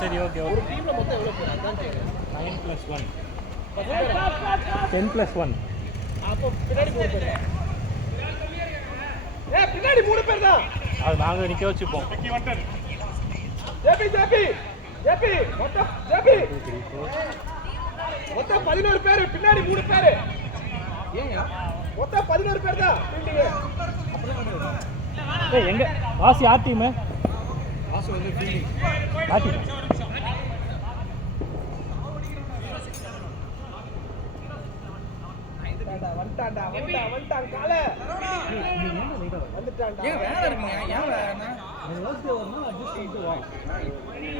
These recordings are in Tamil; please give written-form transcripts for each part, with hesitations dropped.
சரி ஓகே ஒரு டீம்ல மொத்தம் எவ்வளவு பேர் அதான் கேக்குறேன். 9+1 10+1 அப்போ பின்னாடி 3 பேர். பின்னாடி 3 பேர் தான். அது நாங்க நிக்க வச்சுப்போம். ஜேபி மொத்தம் ஜேபி மொத்தம் 11 பேர், பின்னாடி 3 பேர். ஏங்க மொத்தம் 11 பேர் தான் ஃபீல்டிங். எங்க வாசி ஆர் டீம்? வாசி வந்து ஃபீல்டிங் ஆர் டீம். வந்துட்டான்டா கால வந்துட்டான்டா. ஏன் வேற இருக்கீங்க? ஏன் வேறனா ஓகே வரணும் அட்ஜஸ்ட் பண்ணிட்டு வா.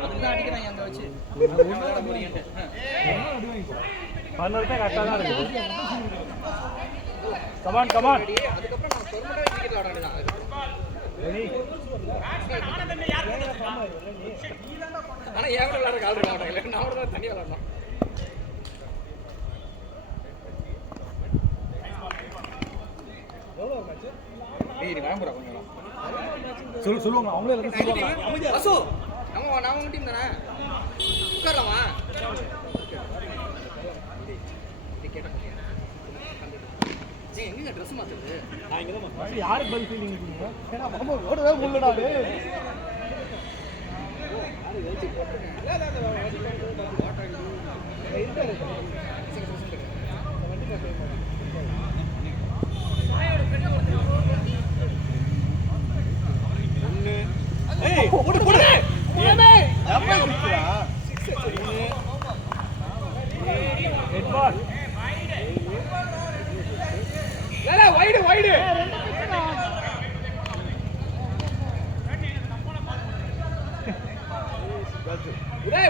அதுதான் அடிக்கிறாங்க அங்க வச்சு. விளையாட போறீங்க. 11 பேர் கரெக்டா தான் இருக்கு. Come on come on. அதுக்கப்புறம் நான் பெர்மனன்ட் கிரிக்கெட் விளையாட வேண்டியதான். ரெடி. ஆனா ஏன் விளையாட கால் இருக்க மாட்டாங்க. நான் கூட தான் தனியா விளையாடணும். எவ்வளவு மேட்ச்? டேய் நீ வாங்க போறா கொஞ்சம். சொல்லுவாங்க அவங்களே எல்லாரும் சொல்லுவாங்க. அசோ நான் உங்க டீம் தானே. உட்காரலாமா? எங்க ட்ரெஸ் மாத்துறது? நான் இங்க தான் மாத்தி. யாருக்கு பதில் ஃபீலிங் இருக்கீங்க? ஏன்னா மாமா ஓடவே முடியலடா டேய். ஏய் போடு போடு. போடே. அப்பா குடிச்சா. 6 ஹெட் பால். ஏடா வைடு.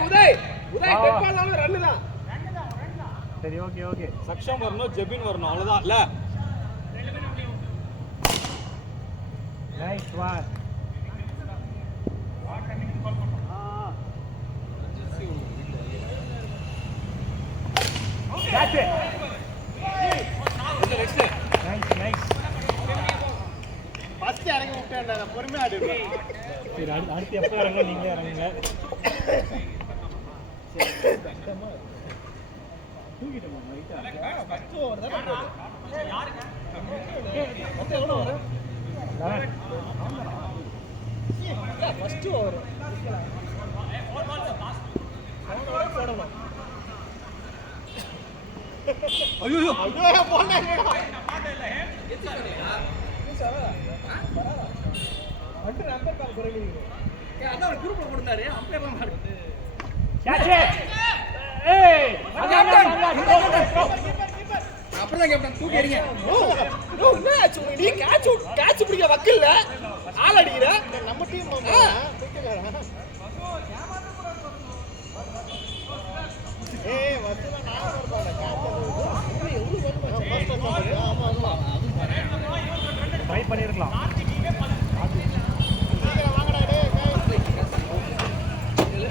உதய் டெட் பால்னால ரன் தான். சரி ஓகே. சக்ஷம் வரணும், ஜெபின் வரணும், அவ்வளவுதான் இல்ல. Nice one. Catch it. Nice. First இறங்கி விட்டேன்டா, நான் பொறுமையா ஆடுறேன். சரி அடுத்து எப்ப இறங்க நீங்க இறங்குங்க. தூக்கிட்டோமா ரைட்டா? ஃபர்ஸ்ட் ஓவர் தான் போகுது. யாருங்க? மொத்தம் எவ்வளவு வரும்? 11. First over. 4 balls last. அவனோட போடணும். ஐயோ போடா. எத்தி சொன்னீங்களா? நீ சரா. பரவாயில்லை. வந்து நம்பர் கால் குறையிங்க. அதான் ஒரு குரூப்ல போடுறாரு. அம்பையர்லாம் மாறு. Catch it. ஏய் அப்படிதான் கேப்டன் தூக்கி எறிங்க. நோ மேட்ச் நீ கேட்ச் பிடிக்க வக்கல்ல ஆள் அடிக்குற நம்ம டீம் மாமா ஏய் வசல நான் வரபாடா கேட்ச் ஆமா ட்ரை பண்ணிருக்கலாம். வாங்கடா டேய் இல்ல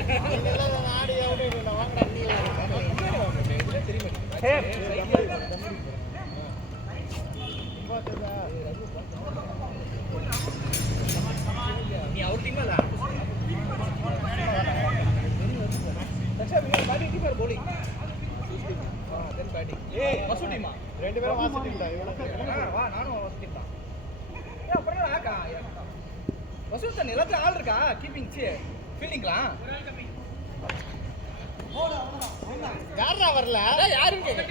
ஆடி அவுட் இல்ல வாங்கடா நீ இதுல தெரியுமா ஹே நீ அவர் டீம்ல இல்ல. தக்ஷா நீ பேட்டிங் கீப்பர் bowling தென் பேட்டிங் மசூ டீமா? ரெண்டு பேரும் வாசி டீம் தான் இவங்க வா நானும் மசூ டீம் தான். ஏன் அப்புறம் ஆக்கா மசூ தான் எல்லாத்துல ஆள் இருக்கா கீப்பிங் ஃபீல்டிங்லாம் யாரா வரல யாரும் கேட்க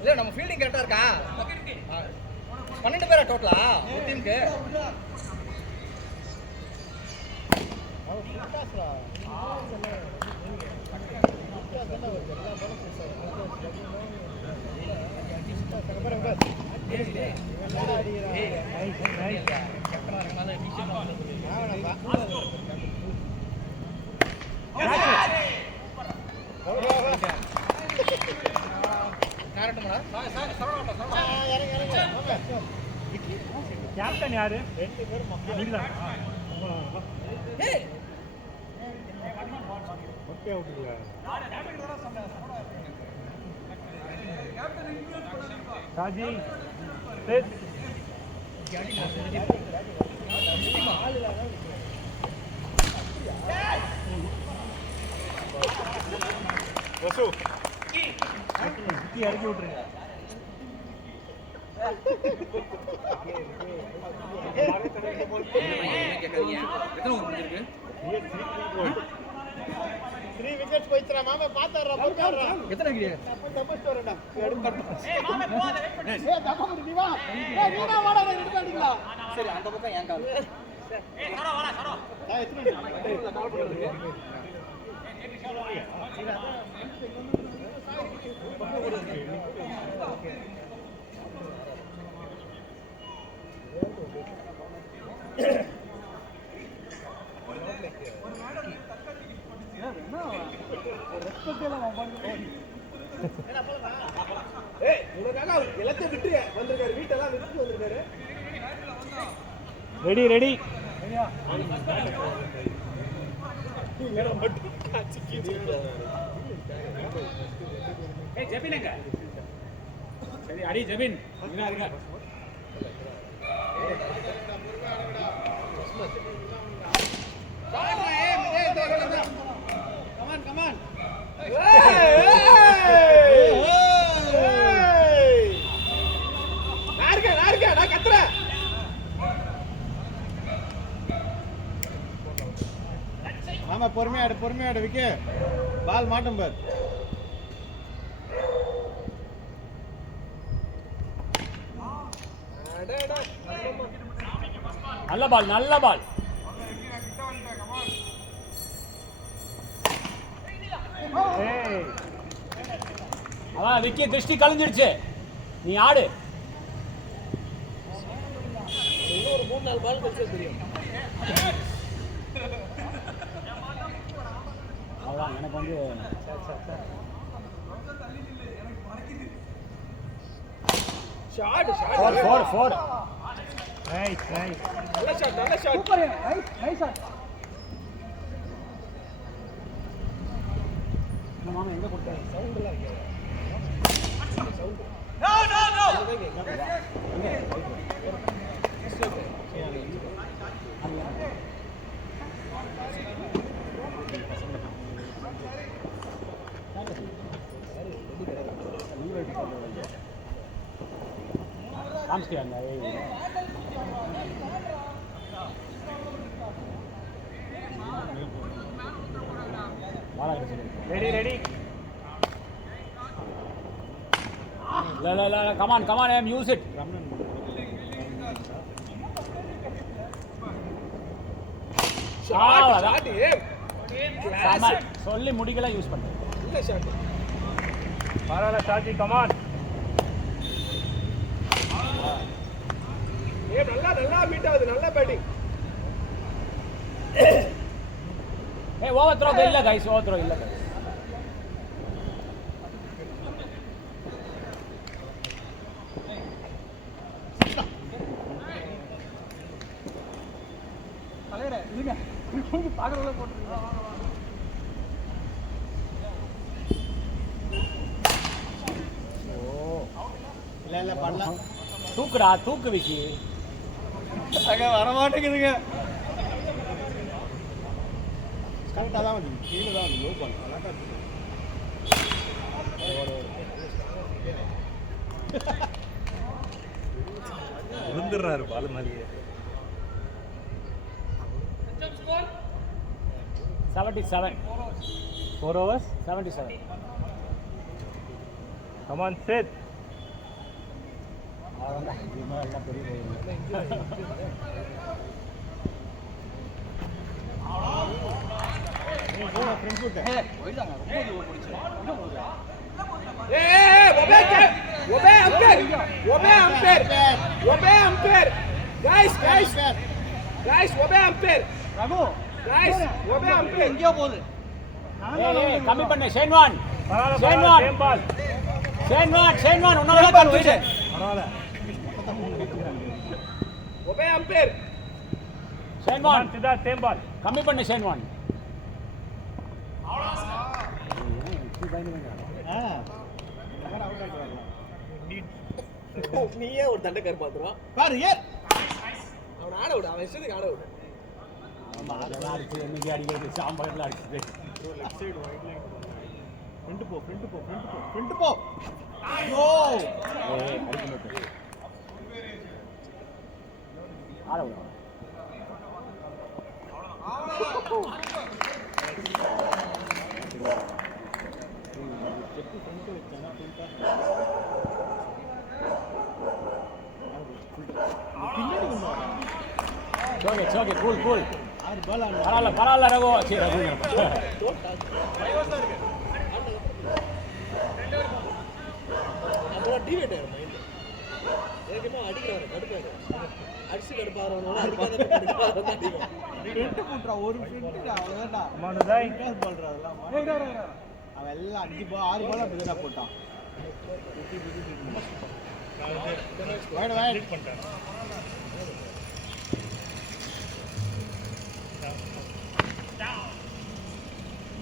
இல்ல நம்ம ஃபீல்டிங் கரெக்டா இருக்கா? 12 பேரா டோட்டலா ஒரு டீமுக்கு? கேப்டன் யாரு? ராஜி வசு சுத்தி இறக்கி விட்டுருங்க. எத்தனை ஓவர் முடிஞ்சிருக்கு? 3 விக்கெட்ஸ் போயிடுறா மாமா பாத்தாறா பொறுக்காறா எத்தனை விக்கெட்? தப்பிச்சு வரடா தப்பா நீ வா நீனா வாடா எடுத்து அடிக்கலாம் சரி அந்த பக்கம் ஏன் கால்? ஏய் உனக்காக அவர் எல்லாத்தையும் விட்டு வந்திருக்காரு வீட்டெல்லாம் விட்டு வந்திருக்காரு ரெடி ரெடி. ஜெபின் எங்க? சரி அடி ஜெபின். இங்க இருங்க. Come on come on. நான் கத்துறேன் ஆமா பொறுமையாடு விக்கி பால் மாட்டும் பார் நல்ல பால் நல்ல பால். ஏய் அதான் விக்கி திருஷ்டி கலைஞ்சிடுச்சு. நீ ஆடு. இன்னொரு 3-4 பால் கழிச்சு தெரியும் அவ்வளோதான் எனக்கு வந்து shot four four four. Nice nice. நல்ல shot super nice nice shot. நம்ம மாமா எங்க போட்டாரு? சவுண்ட் எல்லாம் இருக்கு காமிச்சிட்டியாங்க? Ready ready. La, come on, Em, use it. Shot சொல்லி முடிக்கல யூஸ் பண்ணு. நல்ல ஷாட் பரவாயில்ல ஷாஜி கமான். நல்லா மீட் ஆகுது நல்ல பேட்டிங் ஏய் ஓவர் த்ரோ இல்ல गाइस ஓவர் த்ரோ இல்ல गाइस. தலையரே இல்லங்க கொஞ்சம் பாக்குறதுல போட்டுருங்க. இல்ல பண்ணலாம் தூக்குடா தூக்கு விக்கி. வர மாட்டேங்குதுங்க. கரெக்டா தான் வந்து கீழே தான் வந்து லோ பால் விழுந்துடுறாரு பால் மாதிரியே. 77 4 overs. 77. Come on set. அவ்வளோதான் இது மாதிரி எல்லாம் பெரிய கம்மி பண்ணு ஷேன்வான். பரவாயில்ல சேம் பால். ஷேன்வான் உன்னால தான் போயிடு. பரவாயில்ல. ஒபே umpire Shane Warne Siddharth same ball. கம்மி பண்ணு ஷேன்வான். நீயே ஒரு தண்டக்கார் பாத்துறோம் பாரு ஏ அவன் ஆட விடு அவன் இஷ்டத்துக்கு ஆட விடு அதெல்லாம் அடிச்சு என்னைக்கு அடிக்கிறது சாம்பார்லாம் அடிச்சு. ஃப்ரண்ட் போ ஐயோ ஓகே கூல் ஆறு பால் ஆடு பரவாயில்ல ரகு சரி ரகு அப்புறம் டிவேட் ஆயிரும் மைண்ட் ஏற்கனவே அடிக்கிறாரு கடுப்பாரு அடிச்சு கடுப்பாகிறவனோட அடிக்காத கடுப்பாகிறவன் அடிக்கும் ஃப்ரண்ட் போட்றா ஒரு ஃப்ரண்ட் அவ்வளவுதான்டா மனுதாய் கிராஸ் பால்றா அதெல்லாம் அவன் எல்லாம் 5 பால் 6 பால் அப்படிதான் போட்டான் வைட் வைட் பண்ணிட்டான்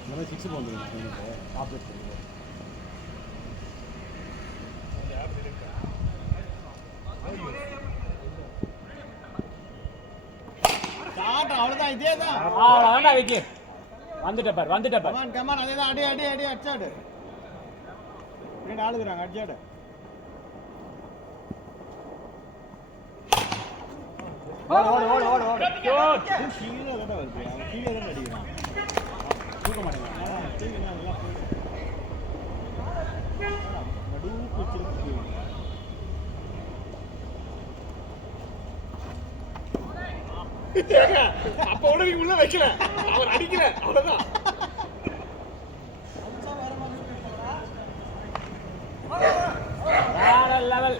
நம்ம 6 போடுறோம் ஆப்ரேட் பண்ணுவோம் ஸ்டார்ட் அவ்வளவுதான் இதேதான் அவ்வளவுதான் விக்கி வந்துட்ட பார் கமான் கமான் அதேதான் அடி அடிச்சாடு ரெண்டு ஆளுக்குறாங்க அடிச்சாடு ஓடு கீழே தான் வருது அவன் கீழே தான் அடிக்கிறான் தூக்க மாட்டேங்கிறான் தூக்கினா நல்லா போயிடும் நடுவுக்கு வச்சிருக்கு அப்ப கூட நீ உள்ள வைக்கல அவர் அடிக்கல அவ்வளவுதான் வேற லெவல்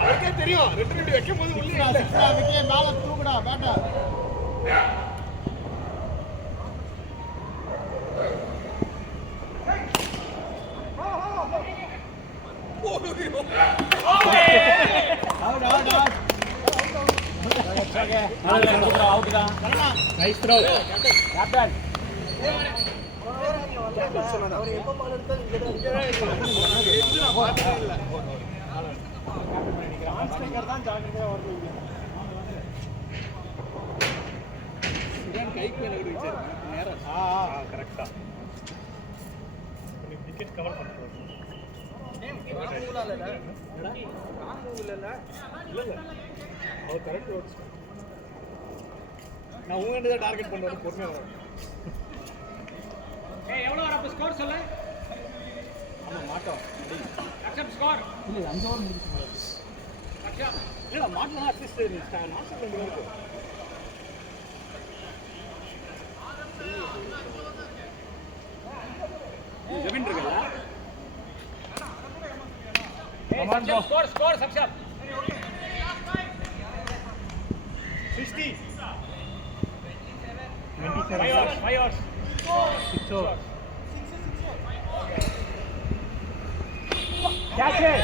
அவருக்கே தெரியும் 2 வைக்கும் போது உள்ளே இல்ல விக்கே மேல தூக்குடா பேட்டா அவுட் தான் நைஸ் த்ரோ கேப்டன் அவர் எப்ப பால் எடுத்தாலும் இங்க தான் இல்ல தான் ஜாக்கிரதையா வருது கைக்கு மேல விடுச்சு நேரம் கரெக்டா விக்கெட் கவர் பண்றோம் இல்ல அவர் கரெக்ட் ஓட்ஸ் நான் உங்க டார்கெட் பண்ணுவாரு பொறுமையா வரும் எவ்வளோ வர அப்போ ஸ்கோர் சொல்லு ஆமா மாட்டோம் அக்செப்ட் ஸ்கோர் இல்ல 5 ஓவர் முடிச்சு அக்செப்ட் இல்ல மாட்டலாம் அட்லீஸ்ட் நாஸ்டர் 2 இருக்கு ஜெபின் இருக்கல score accept 60 5 hours 6 hours catch it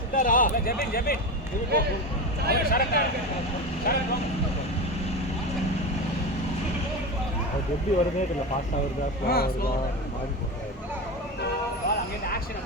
சுட்டாரா ஜெபின் அவர் சரக்கு அது எப்படி வருதே தெரியல ஃபாஸ்டா வருதா ஸ்லோவா வருதா மாறி போறாரு அங்கே ஆக்ஷன்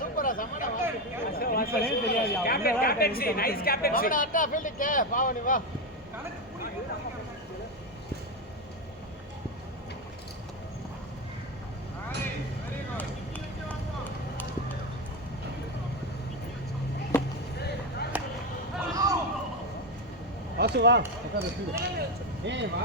சூப்பரா சமடா தெரியாது கேப்டன்சி நைஸ் கேப்டன்சி அட்டா ஃபீல்டுக்கு பாவனி வா வாசு வா ஏய் வா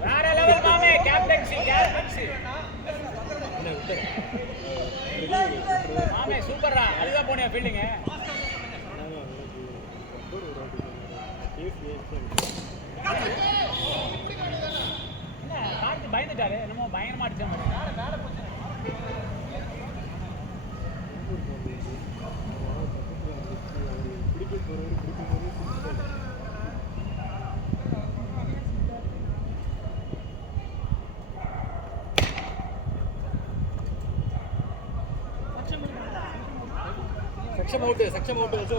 வேற லெவல் மாமே கேப்டன்சி மாமே சூப்பர்ரா அதுதான் போனியா ஃபீல்டிங் கார்த்தி பயந்துட்டாரு என்னமோ பயங்கரமா அடிச்ச மாதிரி செக்ஷன் அவுட் வச்சு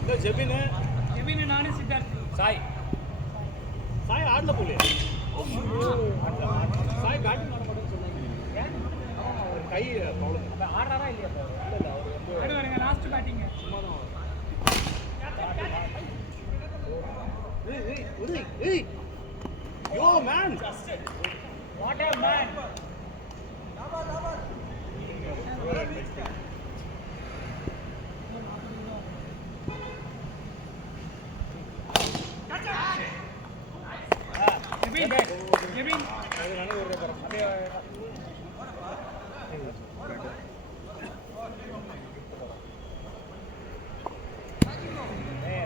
இந்த ஜெபின் நானே சித்தார்த் சாய் ஆடல போலே சாய் பேட்டிங் ஆட மாட்டேன்னு சொன்னாங்க ஒரு கை ப்ராப்ளம் ஆடுறாரா இல்லையா இல்ல அவர் வந்து லாஸ்ட் பேட்டிங் சும்மா தான் yo man what a man Jebin அது நானே ஒரு அப்படியே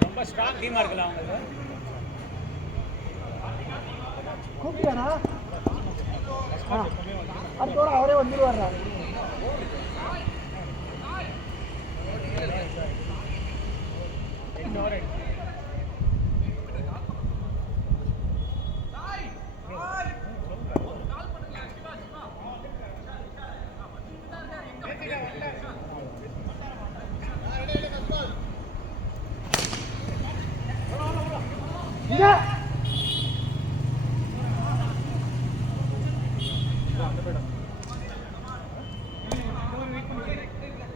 ரொம்ப ஸ்ட்ராங் டீமா இருக்குல்ல அவங்களுக்கு கூப்பிட்டானா அடுத்தோட அவரே வந்துருவாரா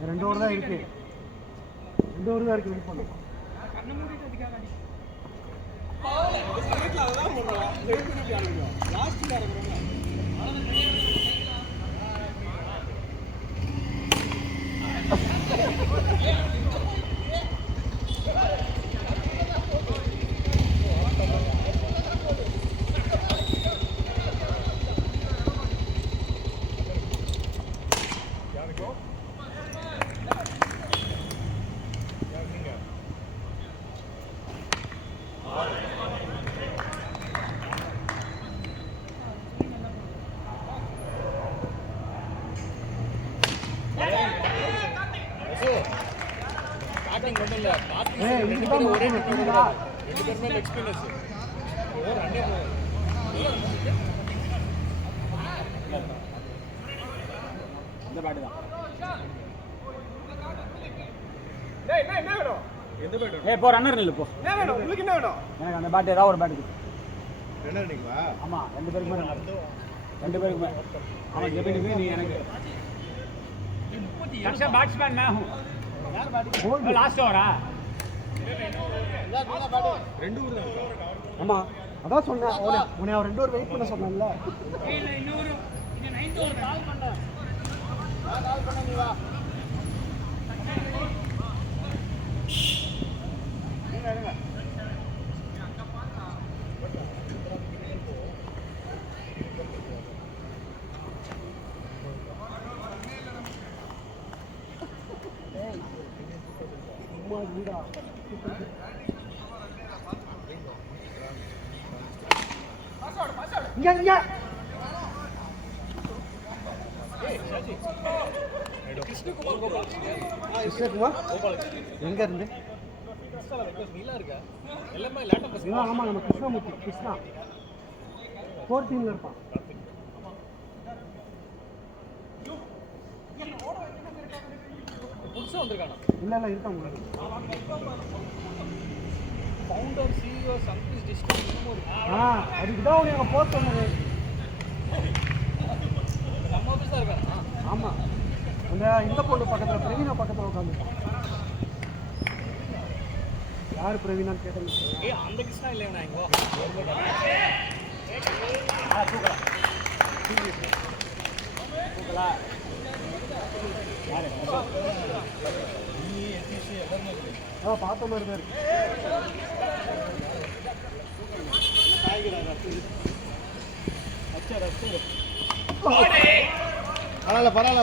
ரெண்டு ஓவர் தான் இருக்கு வெயிட் பண்ணும் பேட்டிங் மட்டும் இல்ல ஏய் இதுதான் ஒரே மாட்டேங்குதா ரெண்டு பேருமே லெக் ஸ்பின்னர்ஸ் ஓவர் ரன்னே இந்த பேட் தான் டேய் என்ன வேணும் எந்த பேட் ஏய் போ ரன்னர் நில்லு போ என்ன வேணும் உங்களுக்கு என்ன வேணும் எனக்கு அந்த பேட் ஏதாவது ஒரு பேட் இருக்கு ரெண்டா நினைக்குவா ஆமா ரெண்டு பேருக்குமே ரெண்டு பேருக்குமே ஆமா ஜெபினுக்கு நீ எனக்கு अच्छा बैट्समैन मैं हूं यार लास्ट ओवर ரெண்டு ஊர் தான் ஆமா அதான் சொன்னேன் உன்னை அவர் 2 ஓவர் வெயிட் பண்ண சொன்னான்ல இல்ல இன்னொரு இது 9th ஓவர் கால் பண்ண நீ வா இங்க கிருஷ்ணகுமார் எங்க இருந்து நீலா இருக்கா எல்லாமே லேட்டம் பஸ் ஆமா நம்ம கிருஷ்ணமூர்த்தி கிருஷ்ணா 4 டீம்ல இருப்பான் புதுசா வந்திருக்கானா இல்ல இருக்கான் முன்னாடி ஃபவுண்டர் சிஇஓ சங்கீஷ் டிஸ்ட்ரிக்ட் அதுக்கு தான் உனக்கு போஸ்ட் பண்ணது இந்த பொண்ணு பக்கத்தில் பிரவீனா பக்கத்தில் உட்காந்துருக்கான். யார் பிரவீனான்னு கேட்டேன். அந்த கிருஷ்ணா இல்லையா இங்கோ பார்த்த மாதிரி தான் இருக்கு.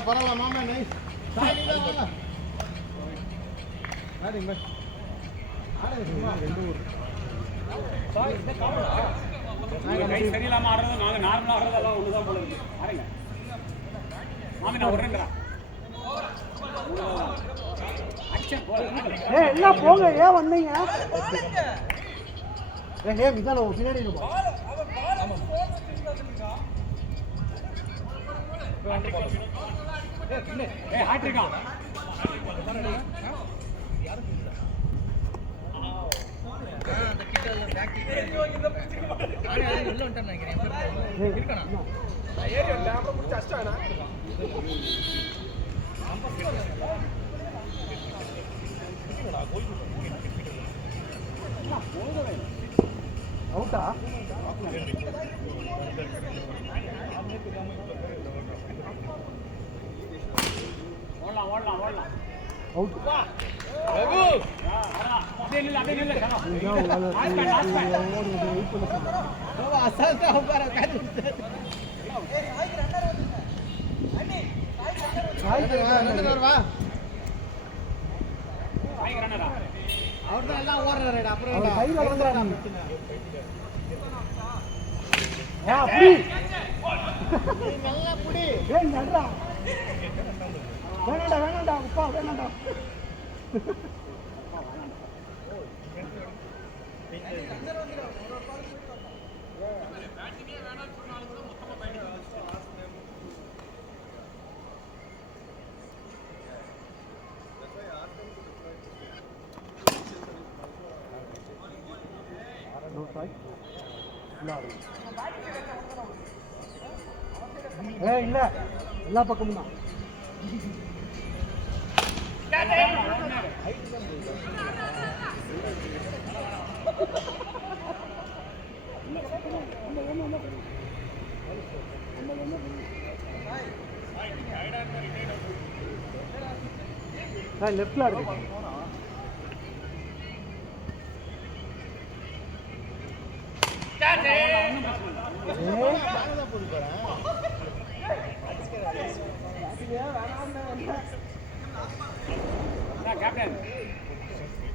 பரவாயில்ல மாமா நைஸ். சரியில்லாம ஆடுறது நாங்க நார்மலா ஆடுறதெல்லாம் ஒண்ணுதான் போல இருக்கு. ஆடுங்க மாமி நான் விடுறேன்டா. என்ன போங்க, ஏன் வந்தீங்க? இதான் பின்னாடி இருப்போம். ஹாட்ரிக்கா அந்த கிட்ட பேக் உள்ள வந்துட்டான்னு நினைக்கிறேன். இருக்கணும் ஏறி வந்து அப்புறம் முடிச்சு அஷ்டானா அவுட்டா? ஓடலாம் அவுட். அப்படியே நில்ல அவர்தான் எல்லாம் ஓடுறாரு. அப்புறம் கையில வந்துடுறாங்க. அப்படி நல்லா புடி. நன்றா வேணாண்டா உப்பா வேணாண்டா. இல்ல எல்லா பக்கமும் தான். லெஃப்ட்ல இருக்கு.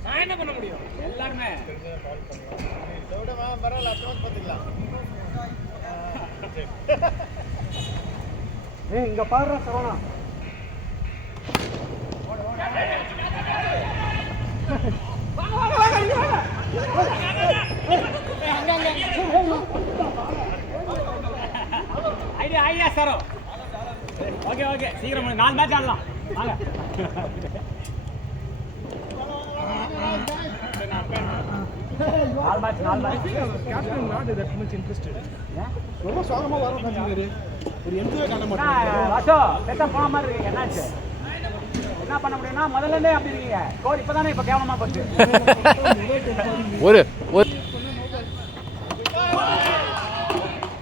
நான் என்ன பண்ண முடியும்? எல்லாருமே பரவாயில்ல பார்த்துக்கலாம். இங்க பாடுற சரவணா. Idea sorrow. ஓகே சீக்கிரம் 4 மேட்ச் ஆடலாம் வாங்க. நாலு match captain not that much interested. ரொம்ப சோகமா வர ஒரு எந்தவே காட்ட மாட்டாங்க. வாசோ செத்த போன மாதிரி இருக்கு. என்னாச்சு? என்ன பண்ண முடியும்னா முதல்ல இருந்தே அப்படி இருக்கீங்க. ஸ்கோர் இப்பதானே இப்ப கேவலமா போச்சு. ஒரு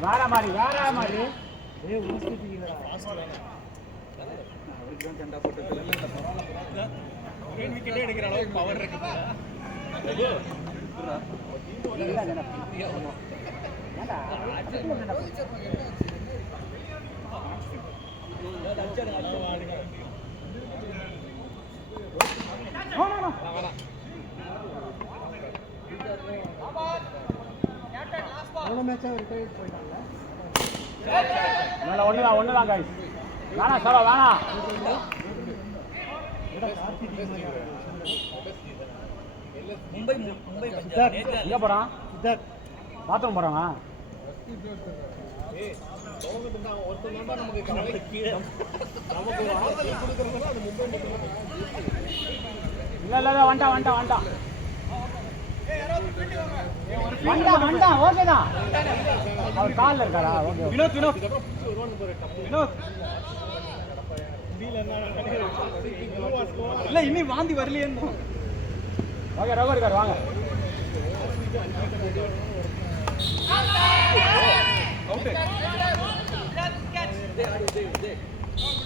வேற மாதிரி விக்கெட்டே எடுக்கிற அளவுக்கு பவர் இருக்கு. ஒண்ணுதான் guys. வேணாம் சார் வேணாம். மும்பை எங்க போறான்? பாத்ரூம் போறானா? இல்ல வந்துட்டான். ஓகேதான். அவர் காலில் இருக்காரா? ஓகே. வினோத் இல்ல இன்னும் வாந்தி வரலையேன்னு வாங்க ரகு இருக்கார் வாங்க.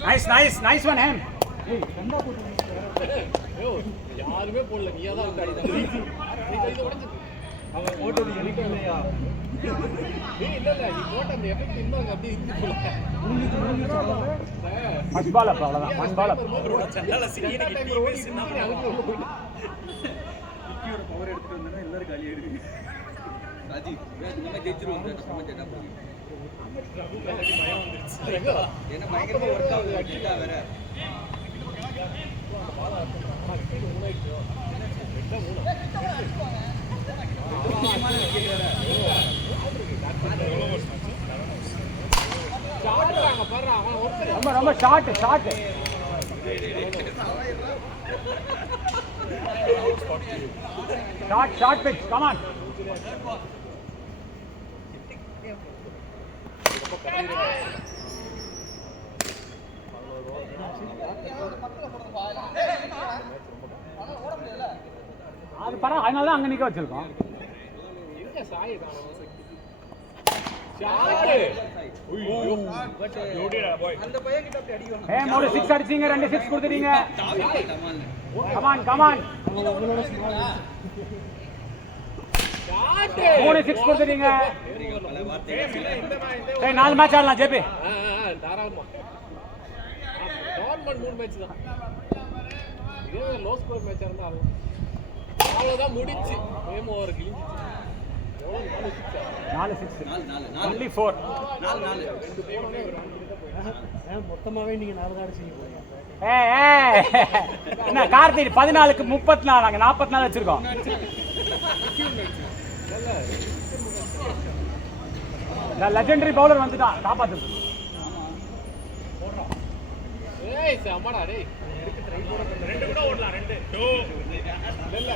Nice nice nice one ham. யாருமே போடல, நீயா தான் வந்து அடிதான். அவன் போட்டது எனக்கு இல்லையா? இல்ல நீ போட்ட அந்த எஃபெக்ட் இன்னும் அங்க அப்படியே இருந்து போல. ஃபர்ஸ்ட் பால் அப்ப அவ்வளவுதான். ஃபர்ஸ்ட் பால் அப்ப அவரோட சண்டால சீக்கிரம் கிட்டி பேசி நம்ம அதுக்கு உள்ள போயிட்டு. கிட்டியோட பவர் எடுத்துட்டு வந்தா எல்லாரும் காலி ஆயிடுது. ராஜி நம்ம ஜெயிச்சிருவோம் அந்த கமெண்ட் என்ன பண்ணுவீங்க? என்ன பயங்கரமா வர்க் ஆகுது கிட்டா வேற. ரொம்ப ரொம்ப short short. Short short pitch come on. அது பரவ, அதனால தான் அங்க நிக்க வச்சிருக்கோம். ஏ மோடி 6 அடிச்சீங்க, 2 6 கொடுத்துட்டீங்க. கமான் கமான் 3 6 கொடுத்துட்டீங்க. சரி 4 மேட்ச் ஆடலாம் ஜேபி. தாராளமா நார்மல் 3 மேட்ச் தான். இதே லோ ஸ்கோர் மேட்சா இருந்தா அவ்வளவுதான் முடிச்சு. கேம் ஓவர் கிழிஞ்சிச்சு. 4 6 only 4. மொத்தமாவே நீங்க 4 தான் அடிச்சீங்க. என்ன கார்த்திக் 14க்கு 34, நாங்க 44 வச்சிருக்கோம். லெஜெண்டரி பவுலர் வந்துட்டான் காப்பாத்து. ஏய் சமாடா டேய். ரெண்டு கூட ஓடலாம். 2 இல்ல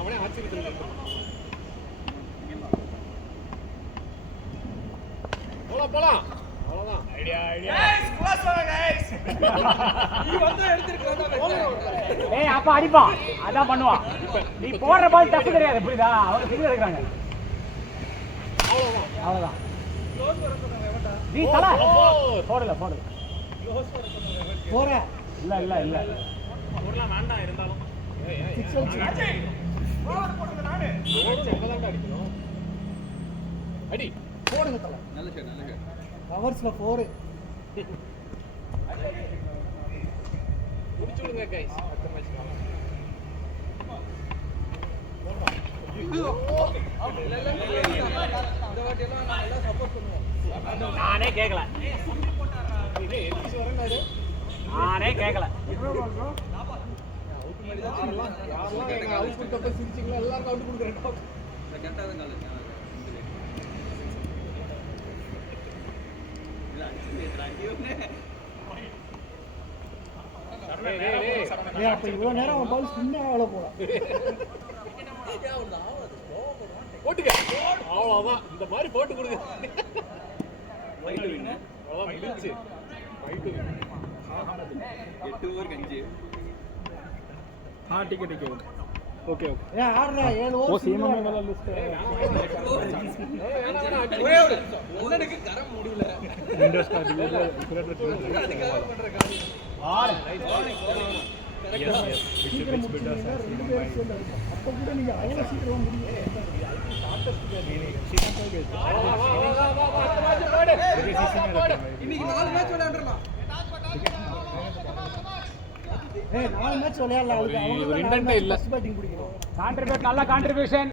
அவனே ஆச்சரியத்துல இருக்கான். போலாம் அவ்வளவுதான். ஐடியா நீ வந்து எடுத்துக்கலாம். ஏய் அப்ப அடிப்பான், அதான் பண்ணுவான். நீ போடுற பால் தப்பு தெரியாது, புரியுதா? அவங்க சிங்கிள் எடுக்கிறாங்க. அவ்வளவுதான். நீ தல போடல போற இல்ல இல்ல இல்ல போடலாம் வேண்டாம் இருந்தாலும். அடி போடுங்க தல. நல்ல ஷாட். கவர்ஸ்ல 4. முடிச்சு விடுங்க கைஸ். அடுத்த மேட்ச் நானே கேட்கல. சிரிச்சிங்களா எல்லாருக்கும் அவுட் கொடுக்குறேன். கரெக்டா தான் கால் இல்ல அப்ப இவ்வளவு நேரம் அவன் பால் ஸ்பின் ஆகல போல. போட்டுக்க அவ்வளவுதான். இந்த மாதிரி போட்டு கொடுங்க. Fight win. அவ்வளவுதான் முடிஞ்சு. Fight win. 8 over 5. Ticket okay ஏன் ஆடுறா 7 ஓவர். ஓ சீமா மேல லிஸ்ட். ஒரே ஒரு ஒண்ணுக்கு கரம் முடியல. விண்டோஸ் கார்டு அதுக்காக பண்ற காரணம். ஆல் சீக்கிரம் முடிச்சீங்கன்னா 2 பேரும் சேர்ந்து அடிப்போம். அப்ப கூட நீங்க அவ்வளவு சீக்கிரம் முடியும். இன்னைக்கு 4 மேட்ச் விளையாடுறலாம். 4 மேட்ச் விளையாடலாம். அவங்க ஒரு இன்டென்ட் இல்ல. பேட்டிங் பிடிக்கும். கான்ட்ரிபியூட் நல்ல கான்ட்ரிபியூஷன்.